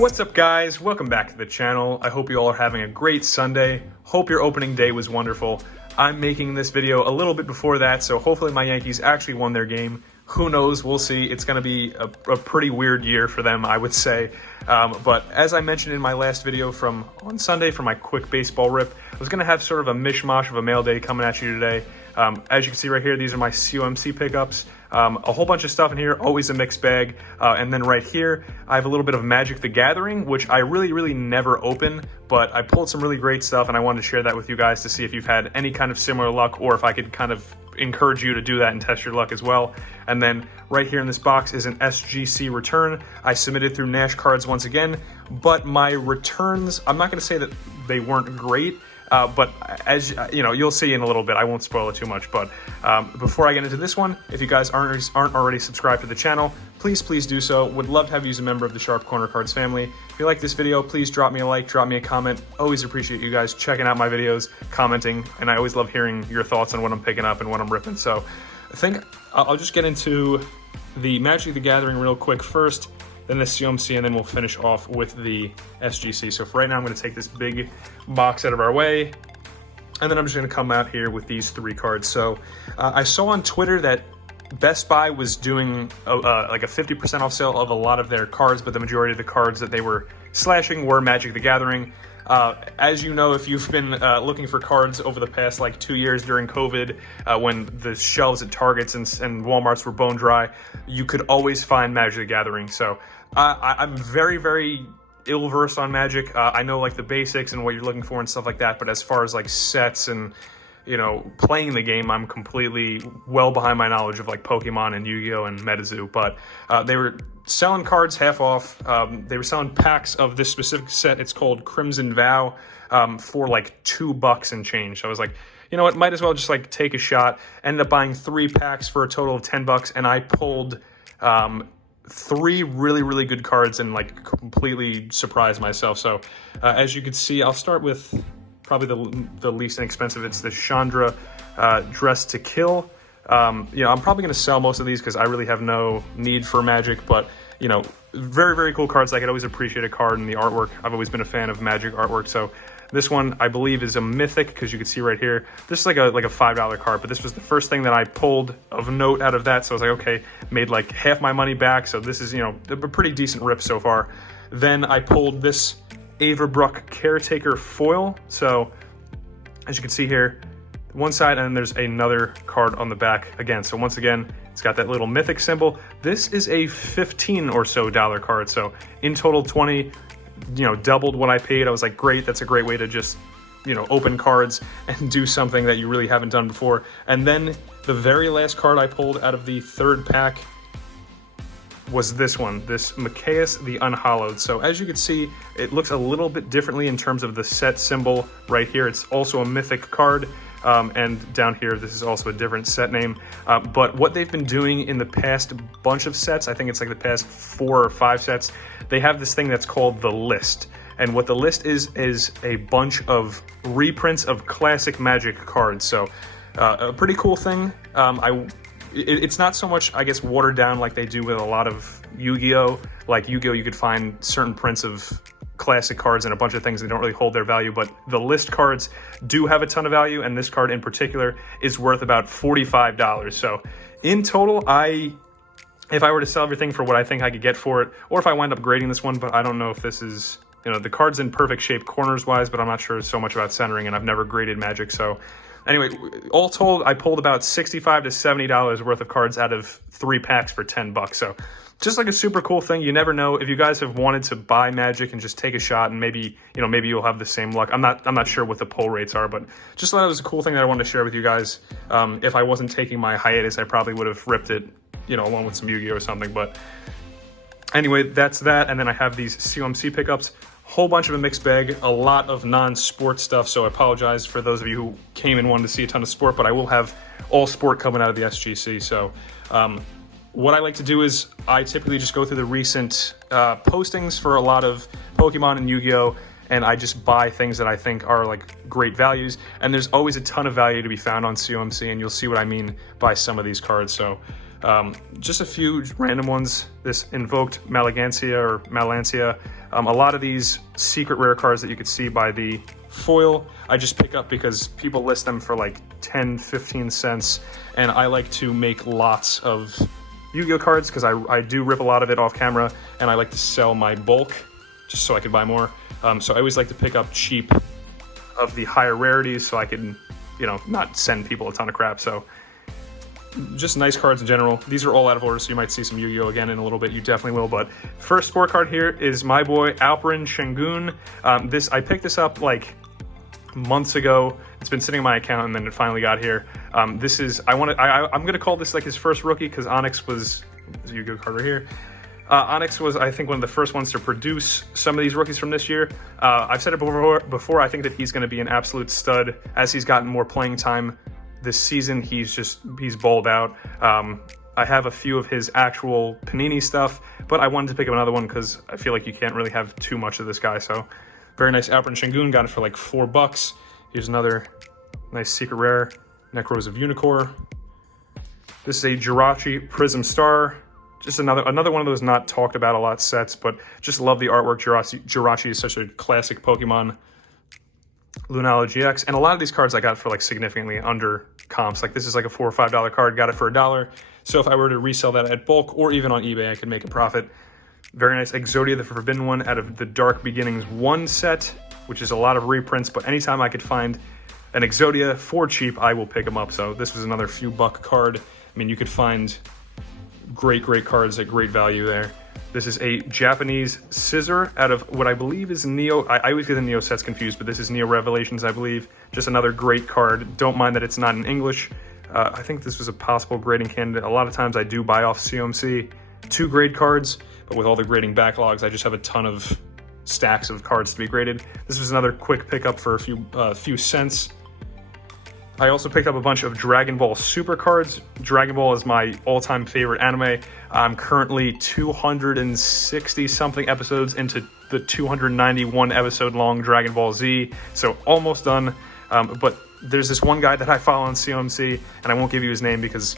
What's up, guys? Welcome back to the channel. I hope you all are having a great Sunday. Hope your opening day was wonderful. I'm making this video a little bit before that, so hopefully my Yankees actually won their game. Who knows? We'll see. It's going to be a pretty weird year for them, I would say. But as I mentioned in my last video from on Sunday for my quick baseball rip, I was going to have sort of a mishmash of a mail day coming at you today. As you can see right here, these are my COMC pickups. A whole bunch of stuff in here, always a mixed bag. And then right here, I have a little bit of Magic the Gathering, which I really never open, but I pulled some really great stuff and I wanted to share that with you guys to see if you've had any kind of similar luck or if I could kind of encourage you to do that and test your luck as well. And then right here in this box is an SGC return. I submitted through Nash Cards once again, but my returns, I'm not going to say that they weren't great. But as you know, you'll see in a little bit. I won't spoil it too much. But before I get into this one, if you guys aren't already subscribed to the channel, please do so. Would love to have you as a member of the Sharp Corner Cards family. If you like this video, please drop me a like, drop me a comment. Always appreciate you guys checking out my videos, commenting, and I always love hearing your thoughts on what I'm picking up and what I'm ripping. So I think I'll just get into the Magic the Gathering real quick first, then the COMC, and then we'll finish off with the SGC. So for right now, I'm going to take this big box out of our way, and then I'm just going to come out here with these three cards. So I saw on Twitter that Best Buy was doing like a 50% off sale of a lot of their cards, but the majority of the cards that they were slashing were Magic the Gathering. As you know, if you've been looking for cards over the past like 2 years during COVID, when the shelves at Targets and Walmarts were bone dry, you could always find Magic the Gathering. So I'm very ill-versed on Magic. I know like the basics and what you're looking for and stuff like that, but as far as like sets and, you know, playing the game, I'm completely well behind my knowledge of like Pokemon and Yu-Gi-Oh! And MetaZoo. But they were selling cards half off. They were selling packs of this specific set. It's called Crimson Vow, for like $2 and change. So I was like, you know what, might as well just like take a shot. Ended up buying 3 packs for a total of $10, and I pulled 3 really good cards and like completely surprised myself. So as you can see, I'll start with probably the least inexpensive. It's the Chandra Dress to Kill. You know, I'm probably going to sell most of these because I really have no need for Magic, but you know, very cool cards. I could always appreciate a card in the artwork. I've always been a fan of Magic artwork. So this one, I believe, is a Mythic, because you can see right here, this is like a $5 card, but this was the first thing that I pulled of note out of that. So I was like, okay, made like half my money back. So this is, you know, a pretty decent rip so far. Then I pulled this Averbrook Caretaker foil. So as you can see here, one side, and then there's another card on the back again. So once again, it's got that little Mythic symbol. This is a $15 or so card. So in total, 20, you know, doubled what I paid. I was like, great, that's a great way to just, you know, open cards and do something that you really haven't done before. And then the very last card I pulled out of the third pack was this one, this Machias the Unhallowed. So as you can see, it looks a little bit differently in terms of the set symbol right here. It's also a Mythic card. And down here, this is also a different set name. But what they've been doing in the past bunch of sets, I think it's like the past 4 or 5 sets, they have this thing that's called the list. And what the list is a bunch of reprints of classic Magic cards. So a pretty cool thing. It's not so much, I guess, watered down like they do with a lot of Yu-Gi-Oh! Like Yu-Gi-Oh! You could find certain prints of classic cards and a bunch of things that don't really hold their value, but the list cards do have a ton of value, and this card in particular is worth about $45. So in total, if I were to sell everything for what I think I could get for it, or if I wind up grading this one, but I don't know if this is, you know, the card's in perfect shape corners wise, but I'm not sure so much about centering, and I've never graded Magic. So anyway, all told, I pulled about $65 to $70 worth of cards out of 3 packs for $10. So just like a super cool thing. You never know. If you guys have wanted to buy Magic and just take a shot, and maybe, you know, maybe you'll have the same luck. I'm not sure what the pull rates are, but just thought it was a cool thing that I wanted to share with you guys. If I wasn't taking my hiatus, I probably would have ripped it, you know, along with some Yu-Gi-Oh! Or something. But anyway, that's that. And then I have these COMC pickups. Whole bunch of a mixed bag, a lot of non-sport stuff. So I apologize for those of you who came and wanted to see a ton of sport, but I will have all sport coming out of the SGC. So what I like to do is I typically just go through the recent postings for a lot of Pokemon and Yu-Gi-Oh! And I just buy things that I think are like great values. And there's always a ton of value to be found on COMC, and you'll see what I mean by some of these cards. So Just a few random ones. This Invoked Malancia. A lot of these secret rare cards that you could see by the foil, I just pick up because people list them for like 10, 15 cents. And I like to make lots of Yu-Gi-Oh cards because I do rip a lot of it off camera, and I like to sell my bulk just so I could buy more. So I always like to pick up cheap of the higher rarities so I can, you know, not send people a ton of crap. So just nice cards in general. These are all out of order, so you might see some Yu-Gi-Oh again in a little bit. You definitely will. But first sport card here is my boy Alperin Shengun. I picked this up like months ago. It's been sitting in my account, and then it finally got here. I'm gonna call this like his first rookie because Onyx was a Yu-Gi-Oh card right here. Onyx was, I think, one of the first ones to produce some of these rookies from this year. I've said it before. I think that he's going to be an absolute stud as he's gotten more playing time this season. He's balled out. I have a few of his actual Panini stuff, but I wanted to pick up another one because I feel like you can't really have too much of this guy. So very nice Alperin Shengun. Got it for like $4. Here's another nice secret rare, Necros of Unicorn. This is a Jirachi Prism Star. Just another one of those not talked about a lot sets, but just love the artwork. Jirachi is such a classic Pokemon. Untitled X, and a lot of these cards I got for like significantly under comps. Like this is like a $4 or $5 card, got it for $1. So if I were to resell that at bulk or even on eBay, I could make a profit. Very nice Exodia, the Forbidden One, out of the Dark Beginnings 1 set, which is a lot of reprints, but anytime I could find an Exodia for cheap, I will pick them up. So this was another few buck card. I mean, you could find great cards at great value there. This is a Japanese Scissor out of what I believe is Neo. I always get the Neo sets confused, but this is Neo Revelations, I believe. Just another great card. Don't mind that it's not in English. I think this was a possible grading candidate. A lot of times I do buy off COMC 2 grade cards, but with all the grading backlogs, I just have a ton of stacks of cards to be graded. This was another quick pickup for a few cents. I also picked up a bunch of Dragon Ball Super cards. Dragon Ball is my all-time favorite anime. I'm currently 260-something episodes into the 291 episode long Dragon Ball Z, so almost done. But there's this one guy that I follow on COMC, and I won't give you his name because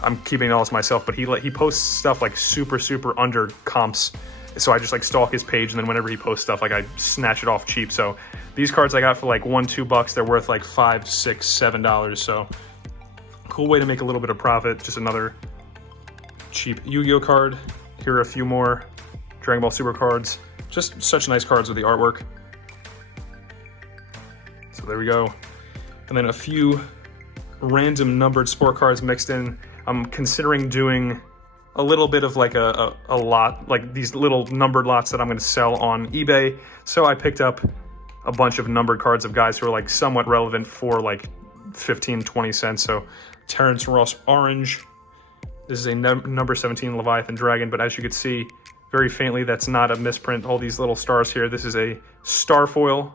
I'm keeping it all to myself, but he posts stuff like super under comps. So I just like stalk his page, and then whenever he posts stuff, like I snatch it off cheap. So these cards I got for like $1-2. They're worth like $5, $6, $7. So cool way to make a little bit of profit. Just another cheap Yu-Gi-Oh card. Here are a few more Dragon Ball Super cards. Just such nice cards with the artwork. So there we go. And then a few random numbered sport cards mixed in. I'm considering doing a little bit of like a lot, like these little numbered lots that I'm going to sell on eBay. So I picked up a bunch of numbered cards of guys who are like somewhat relevant for like 15-20 cents. So Terrence Ross Orange. This is a number 17 Leviathan Dragon, but as you can see very faintly, that's not a misprint. All these little stars here. This is a star foil.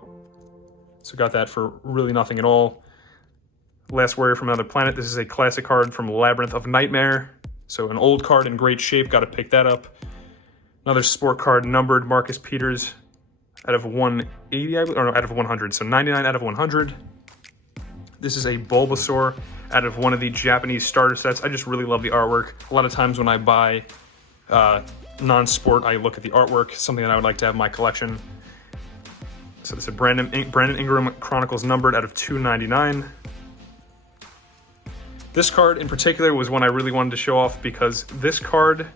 So got that for really nothing at all. Last Warrior from Another Planet. This is a classic card from Labyrinth of Nightmare. So an old card in great shape, got to pick that up. Another sport card, numbered Marcus Peters out of 180, or no, out of 100. So 99 out of 100. This is a Bulbasaur out of one of the Japanese starter sets. I just really love the artwork. A lot of times when I buy non-sport, I look at the artwork, something that I would like to have in my collection. So this is a Brandon Ingram Chronicles numbered out of 299. This card in particular was one I really wanted to show off because this card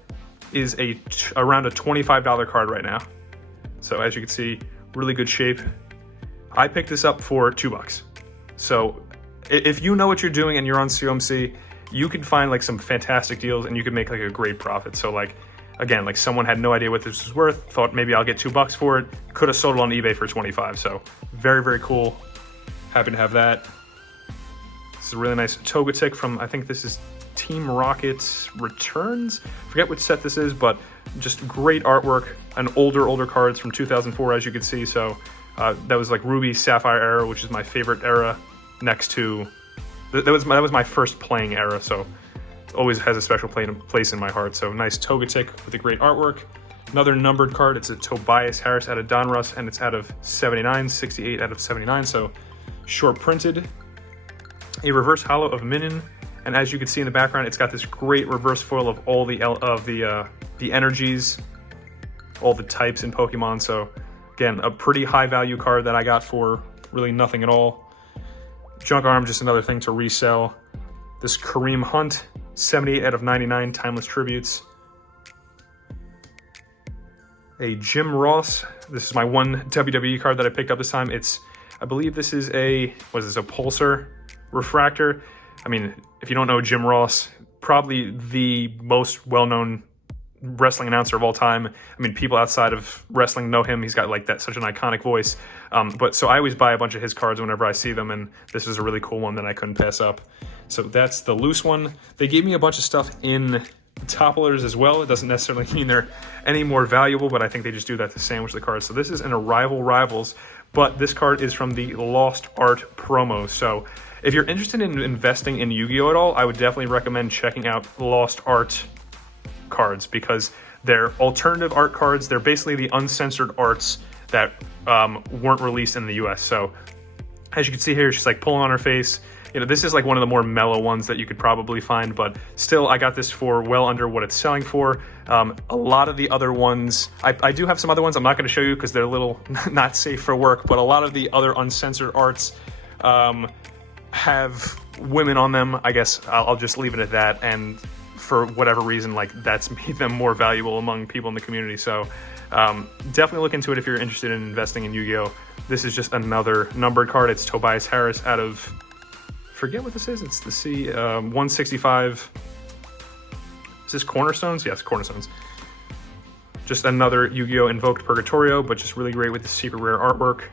is around a $25 card right now. So as you can see, really good shape. I picked this up for $2. So if you know what you're doing and you're on COMC, you can find like some fantastic deals and you can make like a great profit. So like, again, like someone had no idea what this was worth, thought maybe I'll get $2 for it, could have sold it on eBay for 25. So very cool. Happy to have that. This is a really nice Togetic from, I think this is Team Rocket Returns. Forget which set this is, but just great artwork. And older cards from 2004, as you can see. So that was like Ruby Sapphire era, which is my favorite era. Next to that was my first playing era, so always has a special place in my heart. So nice Togetic with a great artwork. Another numbered card. It's a Tobias Harris out of Donruss, and it's out of 79, 68 out of 79. So short printed. A reverse holo of Minin And as you can see in the background, it's got this great reverse foil of all the energies, all the types in Pokemon. So again, a pretty high value card that I got for really nothing at all. Junk Arm, just another thing to resell. This Kareem Hunt, 78 out of 99 timeless tributes. A Jim Ross. This is my one WWE card that I picked up this time. I believe this is a Pulsar refractor. I mean, if you don't know Jim Ross, probably the most well-known wrestling announcer of all time. I mean, people outside of wrestling know him. He's got like such an iconic voice. But so I always buy a bunch of his cards whenever I see them, and this is a really cool one that I couldn't pass up. So that's the loose one. They gave me a bunch of stuff in top loaders as well. It doesn't necessarily mean they're any more valuable, but I think they just do that to sandwich the cards. So this is an Arrival Rivals, but this card is from the Lost Art promo. So if you're interested in investing in Yu-Gi-Oh! At all, I would definitely recommend checking out Lost Art cards, because they're alternative art cards. They're basically the uncensored arts that weren't released in the US. So as you can see here, she's like pulling on her face. You know, this is like one of the more mellow ones that you could probably find, but still, I got this for well under what it's selling for. A lot of the other ones, I do have some other ones I'm not going to show you because they're a little not safe for work, but a lot of the other uncensored arts have women on them. I guess I'll just leave it at that, and for whatever reason, like, that's made them more valuable among people in the community. So definitely look into it if you're interested in investing in Yu-Gi-Oh! This is just another numbered card. It's Tobias Harris out of, forget what this is. It's the C 165. Is this Cornerstones? Yes, Cornerstones. Just another Yu-Gi-Oh! Invoked Purgatorio, but just really great with the secret rare artwork.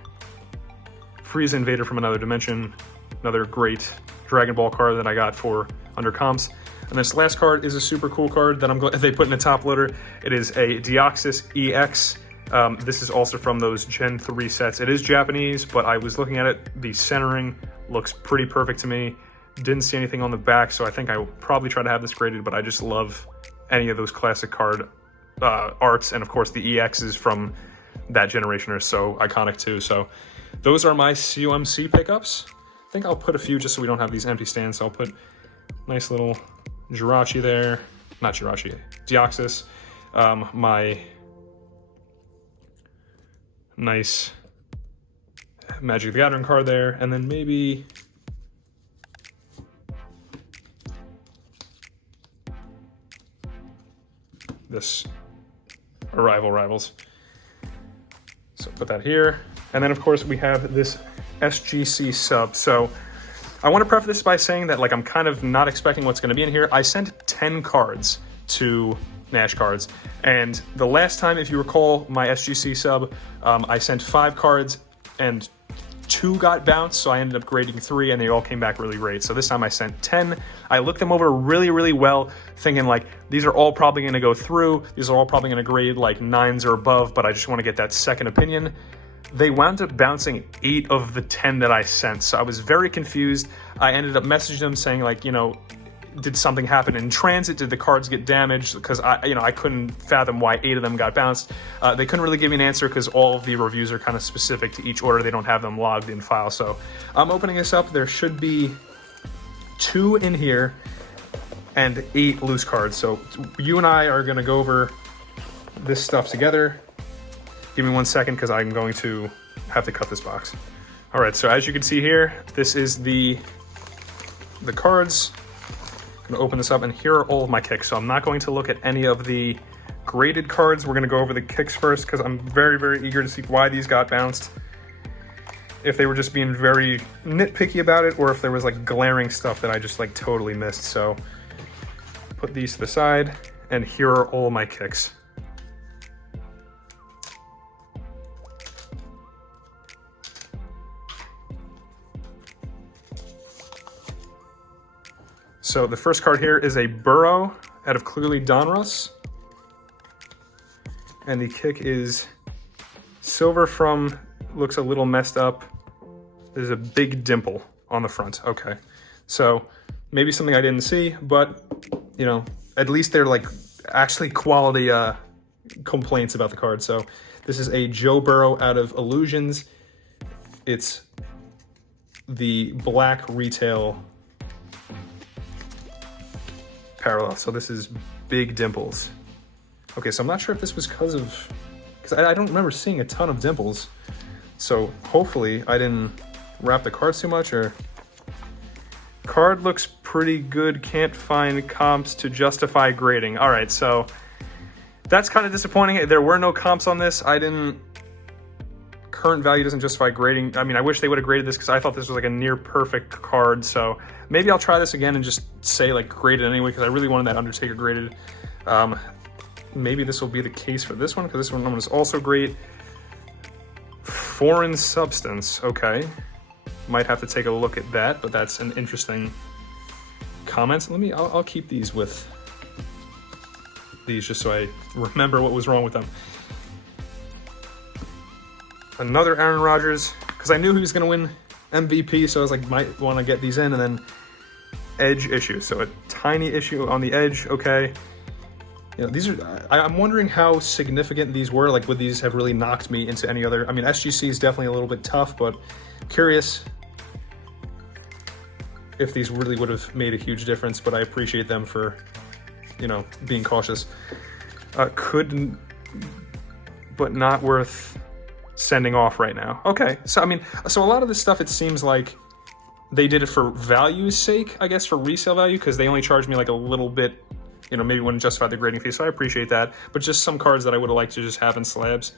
Frieza Invader from Another Dimension. Another great Dragon Ball card that I got for under comps. And this last card is a super cool card that I'm glad they put in a top loader. It is a Deoxys EX. This is also from those Gen 3 sets. It is Japanese, but I was looking at it. The centering looks pretty perfect to me. Didn't see anything on the back, so I think I will probably try to have this graded, but I just love any of those classic card arts. And of course, the EXs from that generation are so iconic too. So those are my COMC pickups. I think I'll put a few just so we don't have these empty stands. So I'll put nice little Jirachi there. Not Jirachi, Deoxys. My nice Magic the Gathering card there, and then maybe this Arrival Rivals. So put that here. And then of course we have this SGC sub. So I want to preface this by saying that, like, I'm kind of not expecting what's going to be in here. I sent 10 cards to Nash Cards, and the last time, if you recall, my SGC sub, I sent 5 cards and 2 got bounced, so I ended up grading 3, and they all came back really great. So this time I sent 10. I looked them over really, really well, thinking like, these are all probably going to go through. These are all probably going to grade like 9s or above, but I just want to get that second opinion. They wound up bouncing 8 of the 10 that I sent, so I was very confused. I ended up messaging them saying, like, you know, did something happen in transit? Did the cards get damaged? Because I couldn't fathom why 8 of them got bounced. They couldn't really give me an answer because all of the reviews are kind of specific to each order. They don't have them logged in file. So I'm opening this up. There should be 2 in here and 8 loose cards. So you and I are going to go over this stuff together. Give me 1 second because I'm going to have to cut this box. All right, so as you can see here, this is the cards. I'm gonna open this up, and here are all of my kicks. So I'm not going to look at any of the graded cards. We're gonna go over the kicks first because I'm very, very eager to see why these got bounced. If they were just being very nitpicky about it, or if there was like glaring stuff that I just like totally missed. So put these to the side, and here are all my kicks. So the first card here is a Burrow out of Clearly Donruss. And the kick is silver from, looks a little messed up. There's a big dimple on the front. Okay. So maybe something I didn't see, but, you know, at least they're like actually quality complaints about the card. So this is a Joe Burrow out of Illusions. It's the black retail parallel. So this is Big Dimples. Okay, so I'm not sure if this was because I don't remember seeing a ton of dimples. So hopefully I didn't wrap the cards too much, or... Card looks pretty good, can't find comps to justify grading. All right, so that's kind of disappointing. There were no comps on this. Current value doesn't justify grading. I mean, I wish they would have graded this because I thought this was like a near perfect card. So maybe I'll try this again and just say like grade it anyway, because I really wanted that Undertaker graded. Maybe this will be the case for this one, because this one is also great. Foreign Substance, okay. Might have to take a look at that, but that's an interesting comment. I'll keep these with these just so I remember what was wrong with them. Another Aaron Rodgers, because I knew he was going to win MVP, so I was like, might want to get these in. And then edge issue, so a tiny issue on the edge, okay. You know, these are, I'm wondering how significant these were. Like, would these have really knocked me into any other? I mean, SGC is definitely a little bit tough, but curious if these really would have made a huge difference. But I appreciate them for, you know, being cautious. Could, but not worth sending off right now. Okay, so I mean, so a lot of this stuff, it seems like they did it for value's sake, I guess, for resale value, because they only charged me like a little bit, you know, maybe wouldn't justify the grading fee, so I appreciate that. But just some cards that I would have liked to just have in slabs.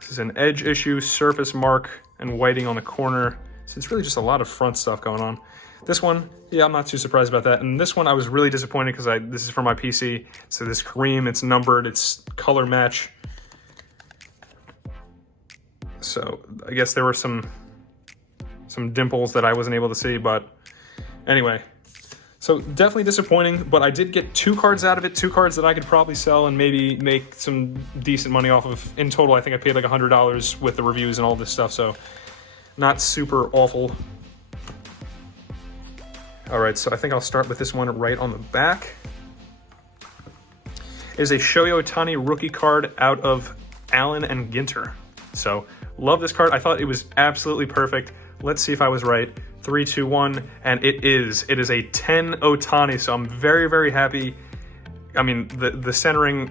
This is an edge issue, surface mark, and whiting on the corner. So it's really just a lot of front stuff going on. This one, yeah, I'm not too surprised about that. And this one, I was really disappointed because this is for my PC. So this cream, it's numbered, it's color match. So I guess there were some dimples that I wasn't able to see, but anyway. So definitely disappointing, but I did get 2 cards out of it, 2 cards that I could probably sell and maybe make some decent money off of. In total, I think I paid like $100 with the reviews and all this stuff, so not super awful. All right, so I think I'll start with this one right on the back. It is a Shohei Ohtani rookie card out of Allen and Ginter. So love this card. I thought it was absolutely perfect. Let's see if I was right. 3, 2, 1, and it is. It is a 10 Ohtani, so I'm very, very happy. I mean, the centering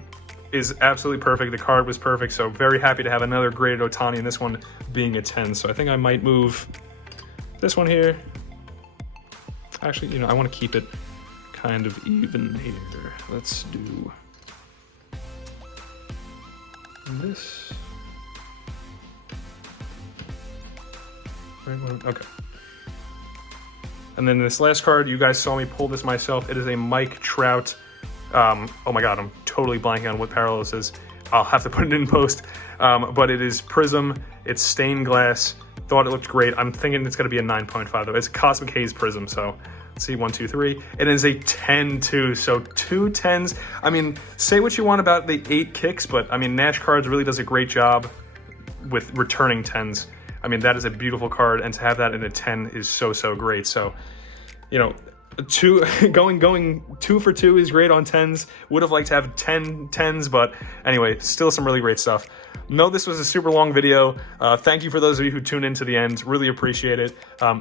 is absolutely perfect. The card was perfect, so very happy to have another graded Ohtani, and this one being a 10. So I think I might move this one here. Actually, you know, I want to keep it kind of even here. Let's do this. Okay. And then this last card, you guys saw me pull this myself. It is a Mike Trout. Oh my God, I'm totally blanking on what parallel this is. I'll have to put it in post. But it is Prism. It's stained glass. Thought it looked great. I'm thinking it's going to be a 9.5 though. It's a Cosmic Haze Prism. So let's see, 1, 2, 3. It is a 10 too. So 2 10s. I mean, say what you want about the 8 kicks, but I mean, Nash Cards really does a great job with returning 10s. I mean, that is a beautiful card, and to have that in a 10 is so, so great. So, you know, going 2 for 2 is great on 10s. Would have liked to have 10 10s, but anyway, still some really great stuff. No, this was a super long video. Thank you for those of you who tuned in to the end. Really appreciate it.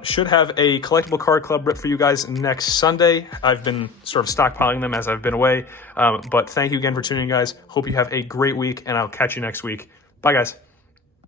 Should have a collectible card club rip for you guys next Sunday. I've been sort of stockpiling them as I've been away. But thank you again for tuning in, guys. Hope you have a great week, and I'll catch you next week. Bye, guys.